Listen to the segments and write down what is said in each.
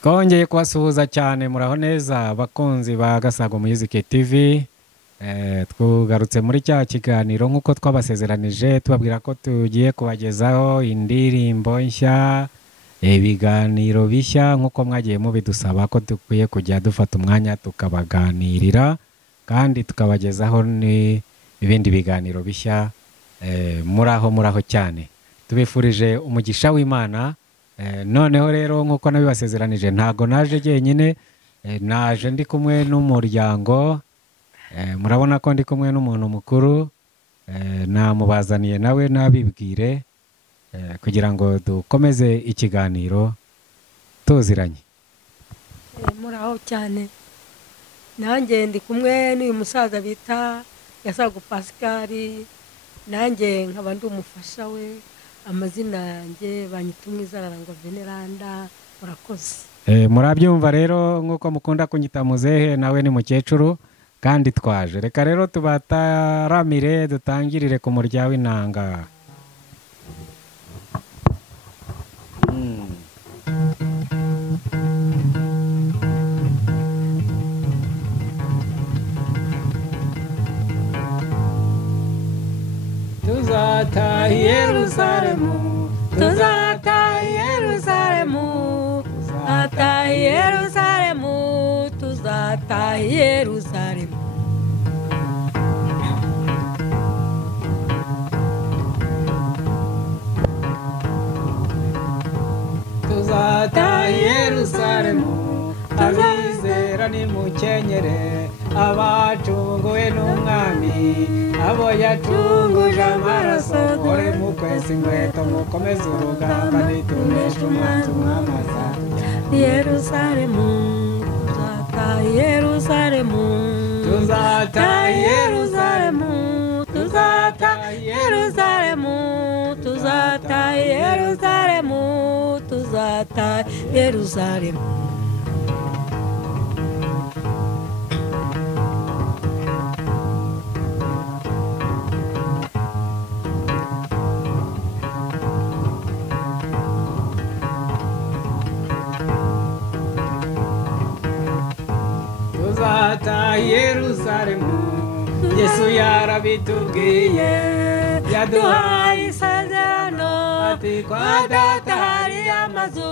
Twongeye kubasuhuza cyane muraho neza abakunzi ba Gasago Music TV. Twugarutse muri cya kiganiro nk'uko twabasezeranije tubabwira ko tugiye kubagezaho indirimbo nshya, ibiganiro bishya nk'uko mwagiye mubidusaba ko dukwiye kujya dufata umwanya tukabaganirira kandi tukabagezaho ibindi biganiro bishya. Muraho cyane, tubifurije umugisha w'Imana. Noneho rero nk'uko nabibasezeranije ntago naje jyenyine, naje ndi kumwe n'umuryango. Murabona ko ndi kumwe n'umuntu mukuru, namubazaniye nawe nabibwire kugira ngo dukomeze ikiganiro tuziranye. Muraho cyane, nanjye ndi kumwe n'uyu musaza bita Gasago Pascal, nanjye nkaba ndi umufasha we. Amazina yanjye banyita Umwizararangwa Veneranda. Murakoze. Murabyumva rero nk'uko mukunda kunyita muzehe, nawe ni mukecuru kandi twaje. Reka rero tubataramire dutangirire ku murya w'inanga. Tuzataha Yerusalemu, Tuzataha Yerusalemu, tuzataha Yerusalemu, tuzataha Yerusalemu. tuzataha Yerusalemu, abizera nimukenyere, abacunguwe n'umwami, abo yacunguje amaraso. Ore mukwesa inkweto mukomeze urugamba, nitunesha umwanzi umwami azatujya. Yerusalemu, tuzataha Yerusalemu, Tuzataha Yerusalemu, tuzataha Yerusalemu, tuzataha Yerusalemu, tuzataha Yerusalemu. Tuzataha Yerusalemu, Yesu yarabitubwiye, yaduhaye isezerano, ati kwa data hari amazu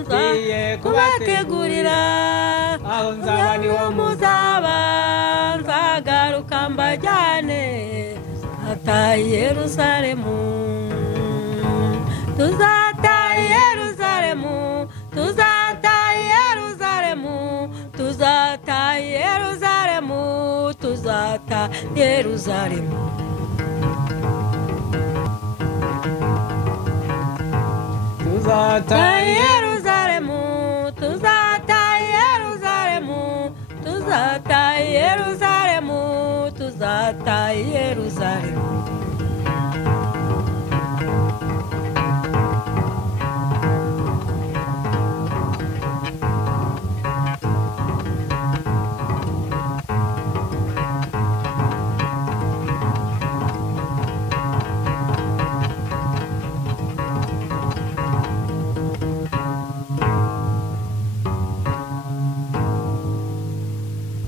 ngiye kubategurira, aho nzaba niho muzaba, nzagaruka mbajyane. Tuzataha Yerusalemu, tuzataha Yerusalemu, tuzataha Yerusalemu, tuzataha Yerusalemu, tuzataha Yerusalemu. tuzataha Yerusalemu, tuzataha Yerusalemu, tuzataha Yerusalemu, tuzataha Yerusalemu.